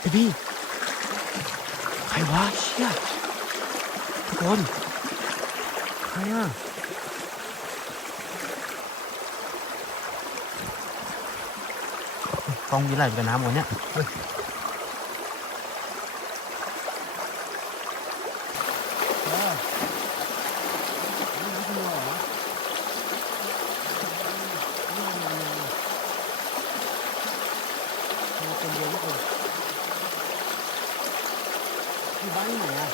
ไอพี่ ใครวะเชี่ยทุกคน ใครอะกล้องยีไหลไปกับน้ำวันเนี้ยบ้านไหนอะ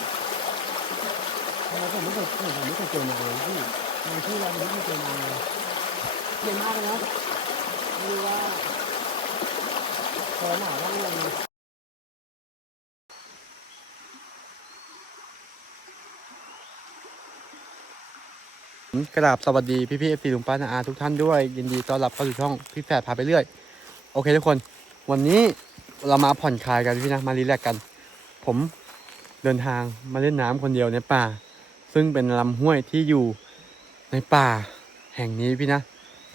ทำไมผมไม่เคยผมไม่เคยเจอนางเลยพี่ในที่เราไม่เคยเจอนางเลยเย็นมากเลยนะไม่รู้ว่า เออหนาวบ้างยังกราบสวัสดีพี่พี่เอฟซีลุงป้านาอาทุกท่านด้วย ยินดีต้อนรับเข้าสู่ช่องพี่แฝดพาไปเรื่อย โอเคทุกคน วันนี้เรามาผ่อนคลายกันพี่นะมารีแลกกัน ผมเดินทางมาเล่นน้ำคนเดียวในป่า ซึ่งเป็นลำห้วยที่อยู่ในป่าแห่งนี้พี่นะ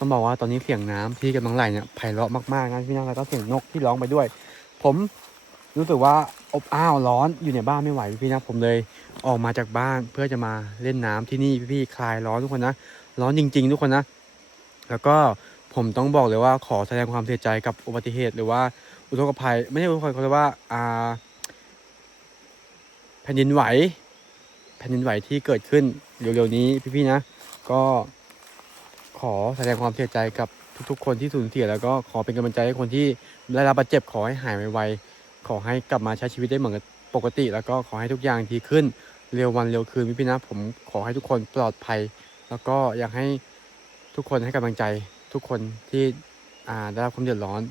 ต้องบอกว่าตอนนี้เสียงน้ำที่กำลังไหลเนี่ยไพเราะมากๆนะพี่นะแล้วก็เสียงนกที่ร้องไปด้วย ผมรู้สึกว่าอบอ้าวร้อนอยู่ในบ้านไม่ไหวพี่นะผมเลยออกมาจากบ้านเพื่อจะมาเล่นน้ำที่นี่พี่ๆคลายร้อนทุกคนนะร้อนจริง ๆ ทุกคนนะ แล้วก็ผมต้องบอกเลยว่าขอแสดงความเสียใจกับอุบัติเหตุ หรือว่าอุทกภัย ไม่ใช่อุทกภัยเขาเรียกว่าอ่าแผ่นดินไหว แผ่นดินไหวที่เกิดขึ้นเร็วๆนี้พี่ๆนะ ก็ ขอแสดงความเสียใจกับทุกๆ คนที่สูญเสียแล้วก็ขอเป็นกำลังใจให้คนที่ได้รับบาดเจ็บขอให้หายไวๆขอให้กลับมาใช้ชีวิตได้เหมือนปกติ แล้วก็ขอให้ทุกอย่างดีขึ้นเร็ววันเร็วคืนพี่พี่นะผมขอให้ทุกคนปลอดภัย แล้วก็อยากให้ทุกคนให้กำลังใจ ทุกคนที่ได้รับความเดือดร้อน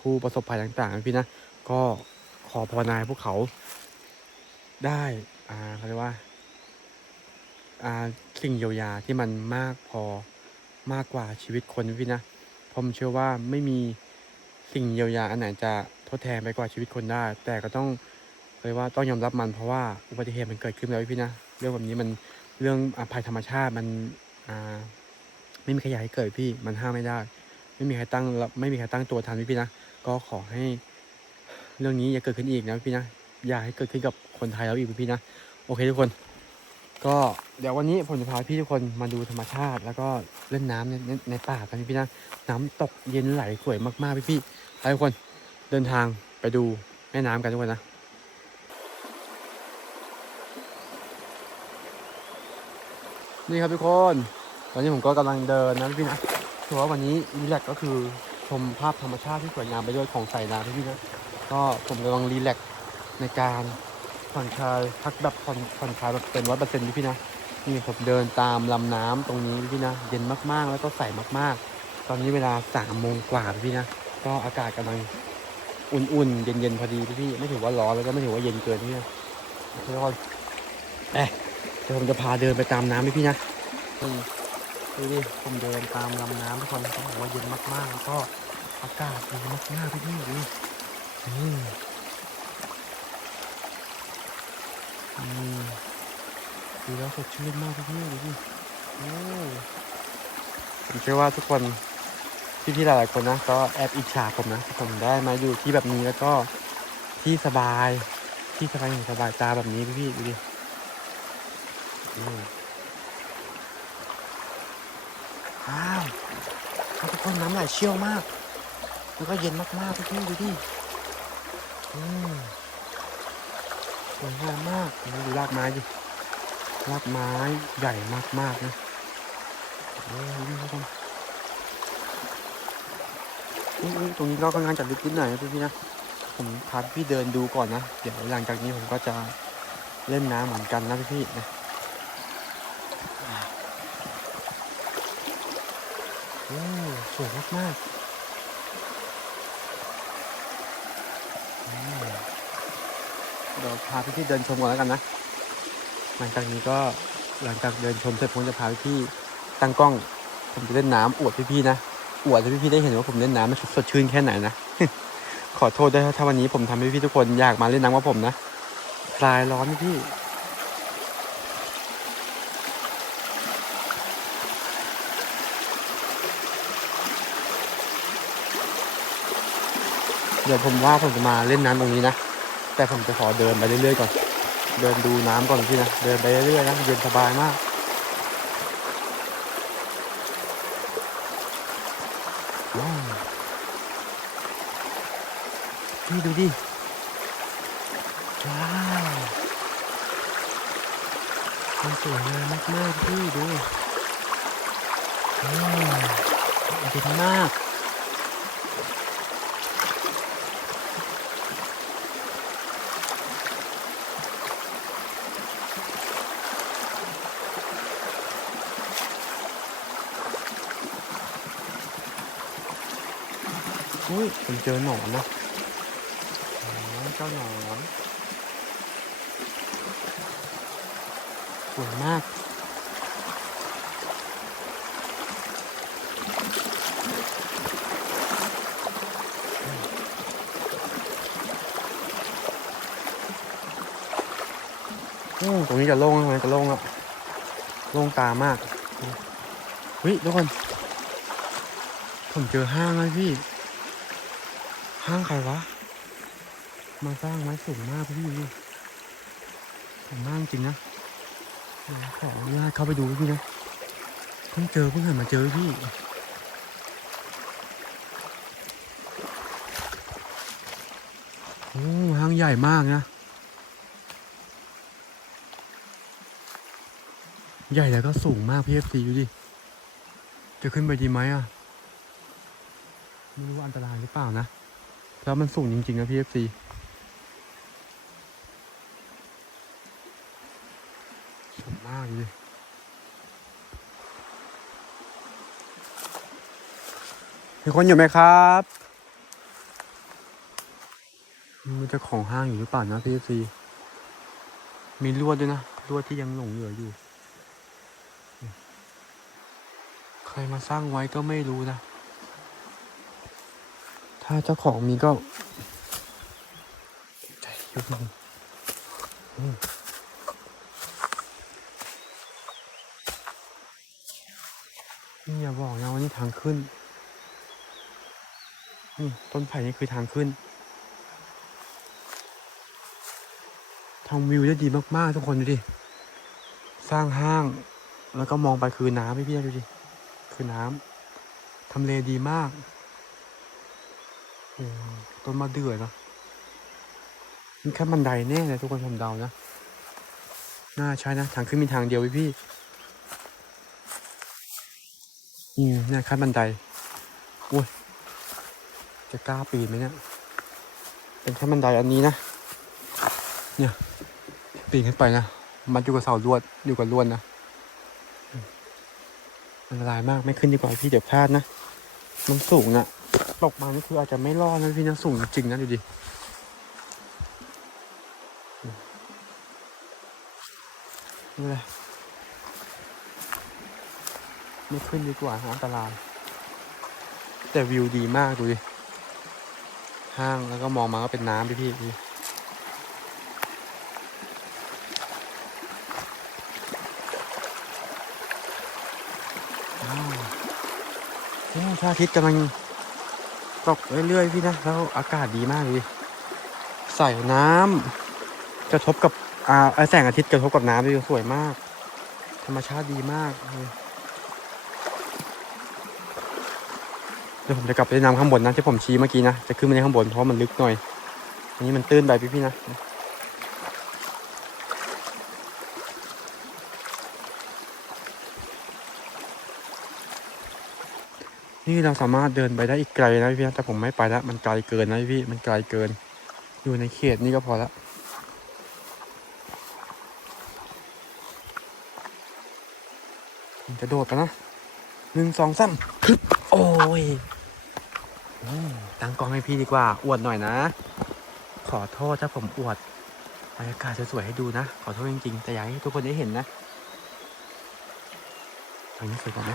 ผู้ประสบภัยต่างๆพี่นะก็ขอภาวนาให้พวกเขาได้อ่าเขาเรียกว่า อ่าสิ่งเยียวยาที่มันมากพอ มากกว่าชีวิตคนพี่นะ ผมเชื่อว่าไม่มีสิ่งเยียวยาอันไหนจะทดแทนไปกว่าชีวิตคนได้ แต่ก็ต้องเลยว่าต้องยอมรับมันเพราะว่าอุบัติเหตุมันเกิดขึ้นแล้วพี่นะ เรื่องแบบนี้มันเรื่องอภัยธรรมชาติมันอ่าไม่มีใครอยากให้เกิดพี่มันห้ามไม่ได้ ไม่มีใครตั้งไม่มีใครตั้งตัวทันพี่นะ ก็ขอให้เรื่องนี้อย่าเกิดขึ้นอีกนะพี่นะ อย่าให้เกิดขึ้นกับคนไทยแล้วอีกพี่นะ โอเคทุกคน ก็เดี๋ยววันนี้ผมจะพาพี่ทุกคนมาดูธรรมชาติ แล้วก็เล่นน้ำในในในป่ากันพี่นะน้ำตกเย็นไหลสวยมากๆพี่พี่ๆไปทุกคนเดินทางไปดูแม่น้ำกันทุกคนนะนี่ครับทุกคนตอนนี้ผมก็กำลังเดินนะพี่นะถือว่าวันนี้รีแลกซ์ก็คือชมภาพธรรมชาติที่สวยงามไปด้วยของใส่น้ำพี่นะก็ผมกำลังรีแลกซ์ในการ ผ่อนคลายพักแบบผ่อนผ่อนคลายแบบเป็นร้อยเปอร์เซ็นต์พี่นะนี่ผมเดินตามลำน้ำตรงนี้พี่นะเย็นมากๆ แล้วก็ใสมากๆ ตอนนี้เวลาสามโมงกว่าพี่นะก็อากาศกำลังอุ่นๆ เย็นๆ พอดีพี่ไม่ถือว่าร้อนแล้วก็ไม่ถือว่าเย็นเกินพี่นะทุกคนเอ๊ะเดี๋ยวผมจะพาเดินไปตามน้ำพี่พี่นะนี่ดูดิผมเดินตามลำน้ำทุกคนต้องบอกว่าเย็นมากๆแล้วก็อากาศดีมากๆพี่พี่ดูนี่อืมอืม ดูแล้วสดชื่นมากพี่พี่ดูดิโอ้ผมเชื่อว่าทุกคนพี่ๆหลายๆคนนะ ก็แอบอิจฉาผมนะที่ผมได้มาอยู่ที่แบบนี้แล้วก็ที่สบายที่สบายหูสบายตาแบบนี้พี่พี่ดูดิอืมอ้าวทุกคนน้ำไหลเชี่ยวมาก แล้วก็เย็นมากๆพี่ๆดูดิอืม วยงามมากดูรากไม้ดิรากไม้ใหญ่มากๆนะโอ้ยทุกคนตรงนี้ก็ค่อนข้างจะลึกนิดหน่อยนะพี่ๆนะผมพาพี่เดินดูก่อนนะ เดี๋ยวหลังจากนี้ผมก็จะเล่นน้ำเหมือนกันนะพี่ๆนะโอ้สวยมากๆอืม เดี๋ยวพาพี่ที่เดินชมก่อนแล้วกันนะ หลังจากนี้ก็หลังจากเดินชมเสร็จผมจะพาพี่ๆตั้งกล้อง ผมจะเล่นน้ำอวดพี่ๆนะ อวดให้พี่ๆได้เห็นว่าผมเล่นน้ำมันสดชื่นแค่ไหนนะ ขอโทษด้วยถ้าวันนี้ผมทำให้พี่ๆทุกคนอยากมาเล่นน้ำกับผมนะ คลายร้อนพี่เดี๋ยวผมว่าผมจะมาเล่นน้ำตรงนี้นะ แต่ผมจะขอเดินไปเรื่อยๆก่อน เดินดูน้ำก่อนพี่นะ เดินไปเรื่อยๆนะ เย็นสบายมากว้าวพี่ดูดิว้าวมันสวยงามมากๆพี่ดูว้าวเย็นมาก อุ้ยผมเจอหนอนนะอ๋อเจ้าหนอนสวยมากอืมตรงนี้จะโล่งแล้วมันจะโล่งแล้วโล่งตามากเฮ้ยทุกคน ผมเจอห้างแล้วพี่ ห้างใครวะ มาสร้างไว้สูงมากพี่ดูสูงมากจริงนะขออนุญาตเข้าไปดูพี่นะเพิ่งเจอเพิ่งหันมาเจอพี่โอ้ห้างใหญ่มากนะ ใหญ่แล้วก็สูงมากพี่เอฟซีดูดิ จะขึ้นไปดีไหมอะ ไม่รู้อันตรายหรือเปล่านะ แล้วมันสูงจริง ๆ นะพี่เอฟซีสูงมากเลยมีคนอยู่ไหมครับมันจะของห้างอยู่หรือเปล่านะพี่เอฟซีมีลวดด้วยนะลวดที่ยังหลงเหลืออยู่ ใครมาสร้างไว้ก็ไม่รู้นะ ถ้าเจ้าของมีก็ใจยุบลงอืมนี่อย่าบอกนะว่านี่ทางขึ้น นี่ต้นไผ่นี่คือทางขึ้นทำวิวได้ดีมากๆ ทุกคนดูดิ สร้างห้าง แล้วก็มองไปคือน้ำพี่พี่ดูดิ คือน้ำทำเลดีมาก ต้นมะเดื่อเนะมีแค่บันไดแน่เลยทุกคนผมเดานะ น่าใช่นะ ทางขึ้นมีทางเดียวพี่พี่อืมเนี่ยขั้นบันไดโอ้ยจะกล้าปีนไหมเนี่ย เป็นแค่บันไดอันนี้นะ เนี่ย ปีนขึ้นไปนะ มันอยู่กับเสาลวด อยู่กับลวดนะอันตรายมากไม่ขึ้นดีกว่าพี่เดี๋ยวพลาดนะ มันสูงนะ ตกมานี่คืออาจจะไม่รอดนะพี่นะสูงจริงนะดูดินี่เลยไม่ขึ้นดีกว่าอันตราย แต่วิวดีมากดูดิ ห้างแล้วก็มองมาก็เป็นน้ำพี่พี่ดูว้าวโอ้พระอาทิตย์กำลัง ตกเรื่อยๆพี่นะแล้วอากาศดีมากเลยใส่น้ำกระทบกับอ่าแสงอาทิตย์กระทบกับน้ำเลยสวยมาก ธรรมชาติดีมากเลยเดี๋ยวผมจะกลับไปนน้ำข้างบนนะที่ผมชี้เมื่อกี้นะจะขึ้นไปในข้างบนเพราะมันลึกหน่อยอันนี้มันตื้นไปพี่ๆนะ นี่เราสามารถเดินไปได้อีกไกลนะพี่แต่ผมไม่ไปแล้วมันไกลเกินนะพี่มันไกลเกิน อยู่ในเขตนี้ก็พอละจะโดดไปนะหนึ่งสองสามฮึบโอ้ยตั้งกล้องให้พี่ดีกว่า อวดหน่อยนะ ขอโทษถ้าผมอวดบรรยากาศสวยๆให้ดูนะ ขอโทษจริงๆ แต่อยากให้ทุกคนได้เห็นนะทางนี้สวยกว่าไหม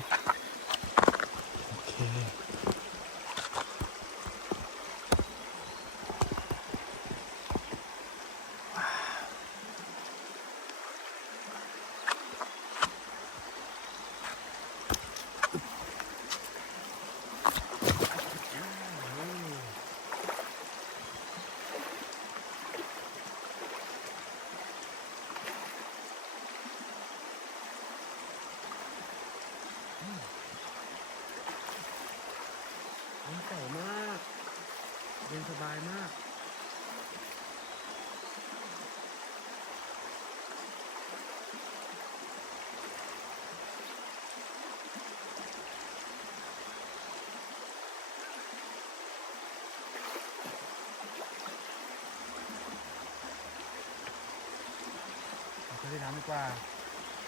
เล่นน้ำดีกว่า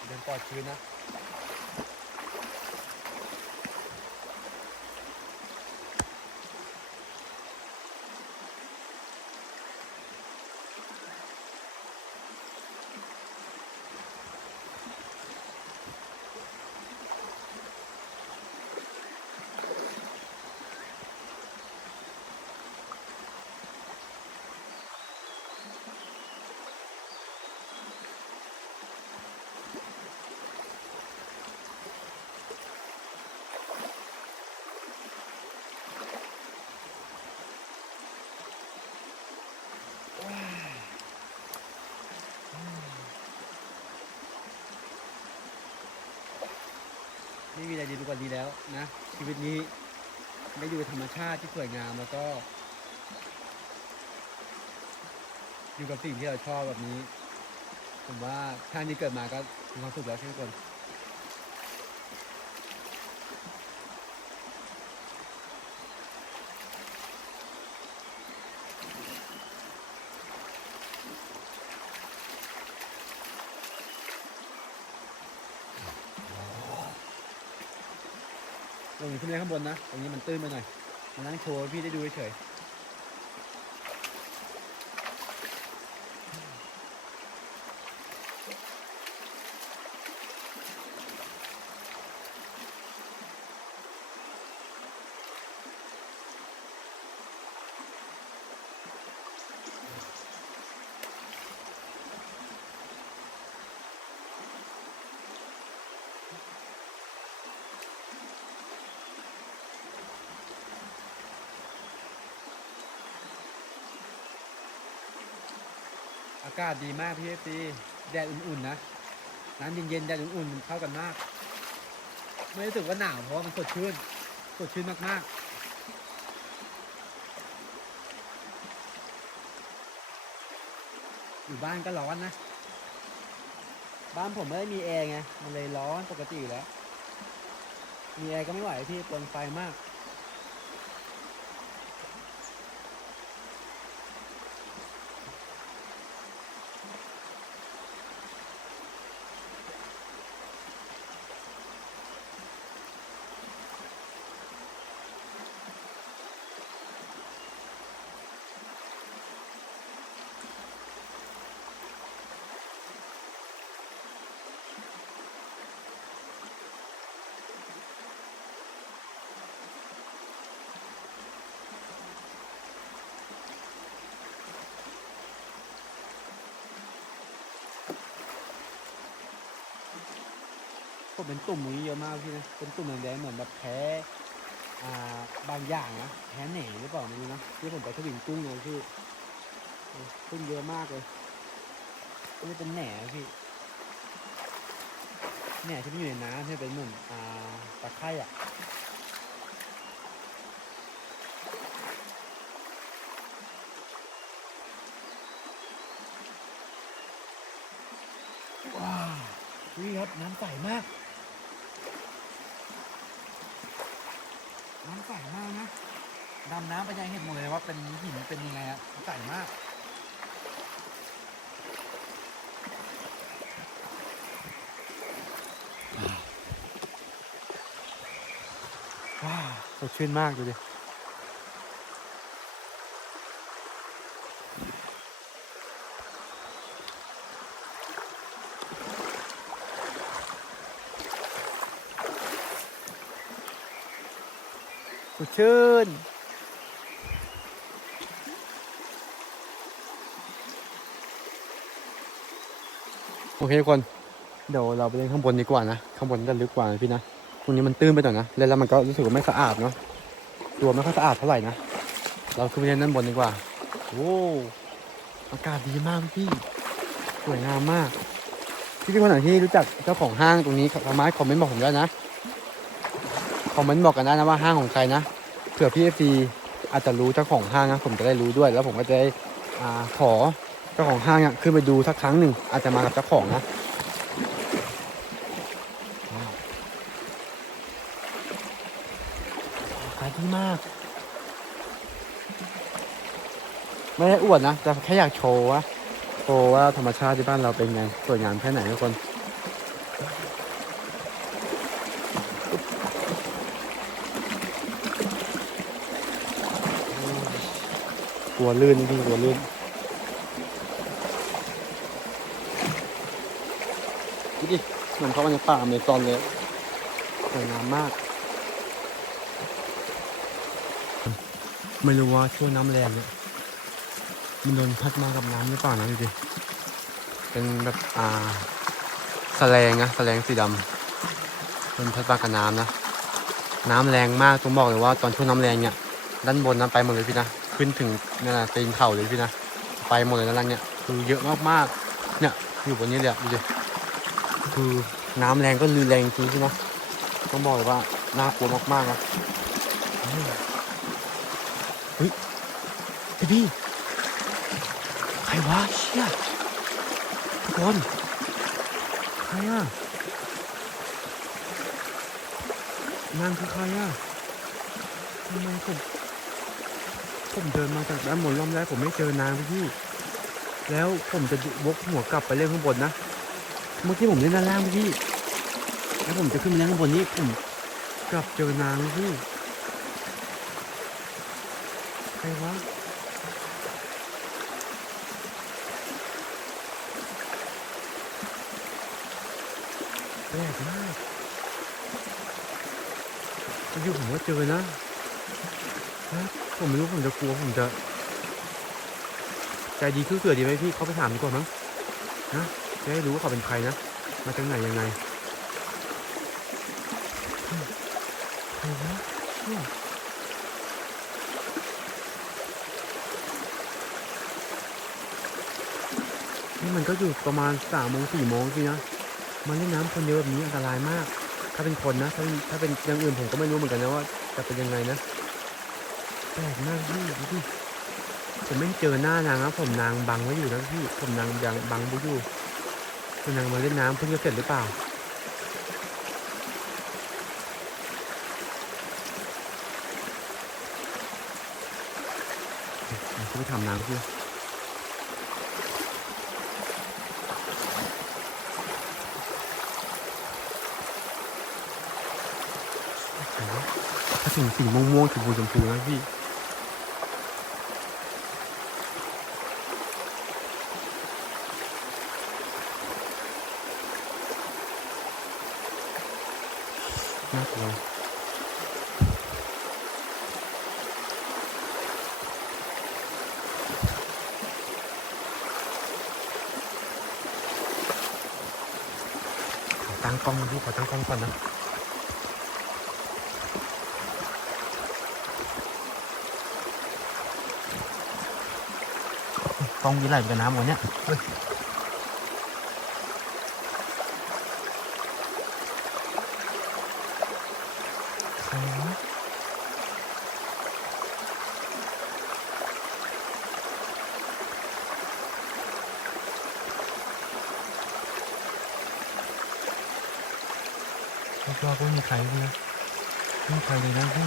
เดินปลอดชีวิตนะ ไม่มีอะไรดีกว่านี้แล้วนะ ชีวิตนี้ได้อยู่กับธรรมชาติที่สวยงามแล้วก็ อยู่กับสิ่งที่เราชอบแบบนี้ ผมว่าชาตินี้เกิดมาก็มีความสุขแล้วทุกคน ขึ้นไปข้างบนนะตรงนี้มันตื้นไปหน่อยมานั่งโชว์พี่ได้ดูเฉยากาศดีมากพี่เอฟซีแดดอุ่นๆนะน้ำเย็นๆแดดอุ่นๆมันเข้ากันมาก ไม่รู้สึกว่าหนาวเพราะมันสดชื่นสดชื่นมากๆอยู่บ้านก็ร้อนนะ บ้านผมไม่ได้มีแอร์ไง มันเลยร้อนปกติอยู่แล้ว มีแอร์ก็ไม่ไหวพี่ปนไฟมาก ผมเป็นตุ่มอย่างนี้เยอะมากพี่นะ เป็นตุ่มแดงๆเหมือนแบบแพ้อ่าบางอย่างนะแพ้แหน่หรือเปล่าไม่รู้นะที่ผมไปทวิงกุ้งเลยพี่โอ้ขึ้นเยอะมากเลยนี่เป็นแหน่พี่แหน่ที่มันอยู่ในน้ำที่เป็นเหมือนอ่าตะไคร่อะว้าวนี่ครับน้ำใสมาก น้ำใสมากนะดำน้ำไปยังเห็นหมดเลยว่าเป็นหินเป็นยังไงอะใสมากว้าวสดชื่นมากดูดิ ชื่น โอเคทุกคน เดี๋ยวเราไปเล่นข้างบนดีกว่านะ ข้างบนจะลึกกว่านะพี่นะตรงนี้มันตื้นไปหน่อยนะเล่นแล้วมันก็รู้สึกว่าไม่สะอาดเนาะตัวไม่ค่อยสะอาดเท่าไหร่นะ เราขึ้นไปเล่นด้านบนดีกว่า โอ้อากาศดีมากพี่ สวยงามมาก พี่พี่คนไหนที่รู้จักเจ้าของห้างตรงนี้สามารถคอมเมนต์บอกผมได้นะ คอมเมนต์บอกกันได้นะว่าห้างของใครนะ ผื่อพี่เอฟซีอาจจะรู้เจ้าของห้างนะผมจะได้รู้ด้วย แล้วผมก็จะได้อ่าขอเจ้าของห้างอะขึ้นไปดูสักครั้งหนึ่งอาจจะมากับเจ้าของนะว้าวขายดีมาก ไม่ได้อวดนะแต่แค่อยากโชว์ว่าโชว์ว่าธรรมชาติที่บ้านเราเป็นไงสวยงามแค่ไหนทุกคน ลัวลื่นพี่กลัวลื่นดูดิเหมือนเขามาในป่าอเมซอนเลยสวยงามมาก ไม่รู้ว่าช่วงน้ำแรงเนี่ยมันโดนพัดมากับน้ำหรือเปล่านะดูดิ เป็นแบบอ่าแสลงนะแสลงสีดำเป็นพัดมากับน้ำนะ น้ำแรงมากต้องบอกเลยว่าตอนช่วงน้ำแรงเนี่ยด้านบนน้ำไปหมดเลยพี่นะ ขึ้นถึงนี่นนะตีนเข่าเลยพี่นะไปหมดเลยด้านล่างเนี่ยคือเยอะมากๆเนี่ยอยู่บนนี้เลยดูดิคือน้ำแรงก็รุนแรงจริงพี่นะต้องบอกเลยว่าน่ากลัวมากๆนะเฮ้ยพี่พี่ใครวะเชี่ยทุกคนใครอะนางคือใครอะทำไมผม ผมเดินมาจากด้านบนรอบแรกผมไม่เจอนางพี่ แล้วผมจะวกหัวกลับไปเล่นข้างบนนะ เมื่อกี้ผมเล่นด้านล่างพี่ แล้วผมจะขึ้นไปเล่นข้างบนนี้ผมกลับเจอนางพี่ใครวะแปลกมากอยู่ผมว่าเจอนะนะ ผมไม่รู้ผมจะกลัวผมจะ ใจดีคือเสือดีไหมพี่เขาไปถามดีกว่ามั้งนะจะได้รู้ว่าเขาเป็นใครนะมาจากไหนยังไงใครวะนี่มันก็อยู่ประมาณสามโมงสี่โมงสินะมันเล่นน้ำคนเยอะแบบนี้อันตรายมาก ถ้าเป็นคนนะ ถ้าเป็นถ้าเป็นอย่างอื่นผมก็ไม่รู้เหมือนกันนะว่าจะเป็นยังไงนะ แปลกมากพี่ดูดิผมไม่เจอหน้านางนะผมนางบังไว้อยู่นะพี่ผมนางยังบังไว้อยู่คือนางมาเล่นน้ำเพิ่งจะเสร็จหรือเปล่าเดี๋ยวฉันไปทำน้ำพี่ถ้าถึงสีม่วงๆชมพูชมพูนะพี่ น่ากลัวขอตั้งกล้องนะพี่ขอตั้งกล้องก่อนนะกล้องยี่ไหลไปกับน้ำหมดเนี่ยเฮ้ยใครวะ รอบๆก็ไม่มีใครเลยนะไม่มีใครเลยนะพี่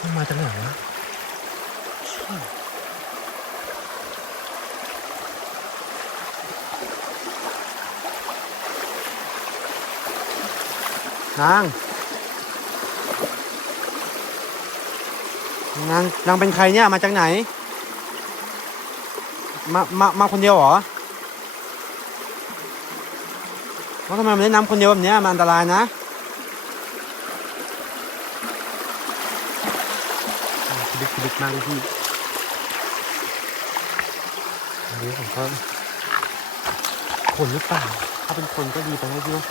มันมาจากไหนวะนาง นาง นางเป็นใครเนี่ย มาจากไหน มา มา มาคนเดียวเหรอ ว่าทำไมมันเล่นน้ำคนเดียวแบบนี้มันอันตรายนะดลึกดลึกมากเลยพี่อันนี้ผมก็คนหรือเปล่า ถ้าเป็นคนก็ดีไปนะพี่เนาะ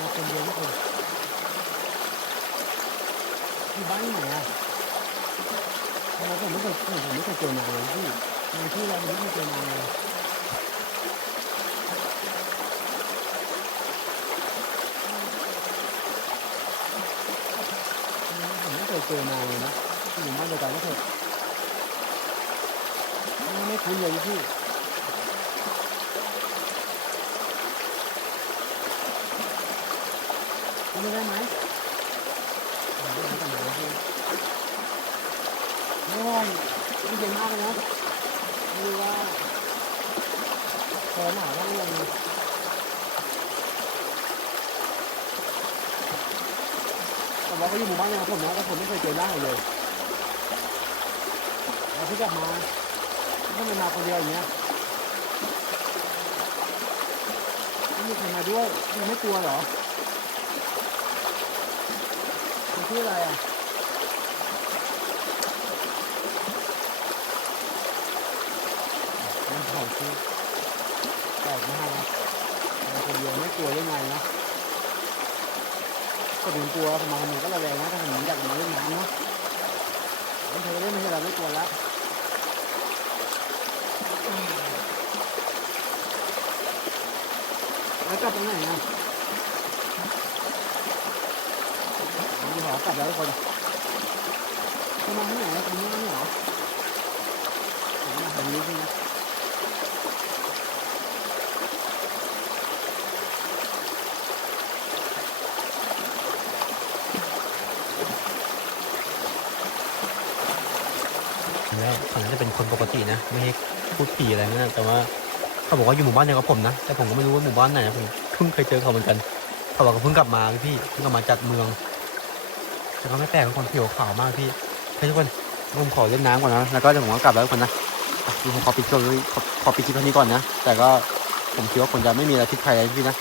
มาคนเดียวทุกคนที่บ้านไหนอะทำไมผมไม่เคยผมไม่เคยเจอนางเลยพี่ในที่เรา ไม่เคยเจอนางเลยเจอนาเลยนะที่หมู่บ้านเดียวกันก็เถอะไม่คุ้นเลยพี่ทำได้ไหมทำได้ไหมทำได้ไหมพี่โอ้ยมันเย็นมากเลยนะไม่รู้ว่าพอหนาวบ้างยังแต่ว่า ก็อยู่หมู่บ้านเดียวกับผมนะแต่ผมไม่เคยเจอหน้าเขาเลยแล้วที่กลับมาก็ไม่มาคนเดียวอย่างเงี้ยไม่มีใครมาด้วยมันไม่กลัวเหรอมันชื่ออะไรอะมันเผาคือแปลกมากนะมาคนเดียวไม่กลัวได้ไงนะ ก็ถึงกลัวทำไมมันก็ระแวงนะถ้าผมอยากมาเล่นน้ำเนาะแล้วเธอเล่นไม่ใช่เราไม่กลัวแล้วแล้วกลับตรงไหนอะมีหอกลับแล้วทุกคนจะมาที่ไหนตรงนี้หรอผมมาทางนี้ใช่ไหม แล้วเขาน่าจะเปกตินะ ไม่ให้พูดผีอะไรนะ แต่ว่าเขาบอกว่าอยู่หมู่บ้านเดียวกับผมนะ แต่ผมก็ไม่รู้ว่าหมู่บ้านไหนนะผมเพิ่งเคยเจอเขาเหมือนกัน เขาบอกเขาเพิ่งกลับมาพี่ เพิ่งกลับมาจากเมือง แต่ก็ไม่แปลกเป็นคนผิวขาวมากพี่เฮ้ยทุกคนผมขอเล่นน้ำก่อนนะ แล้วก็เดี๋ยวผมก็กลับแล้วทุกคนนะผมขอปิดคลิปขอปิดคลิปเท่านี้ก่อนนะ แต่ก็ผมคิดว่าคนจะไม่มีอะไรทิศภัยอะไรพี่นะ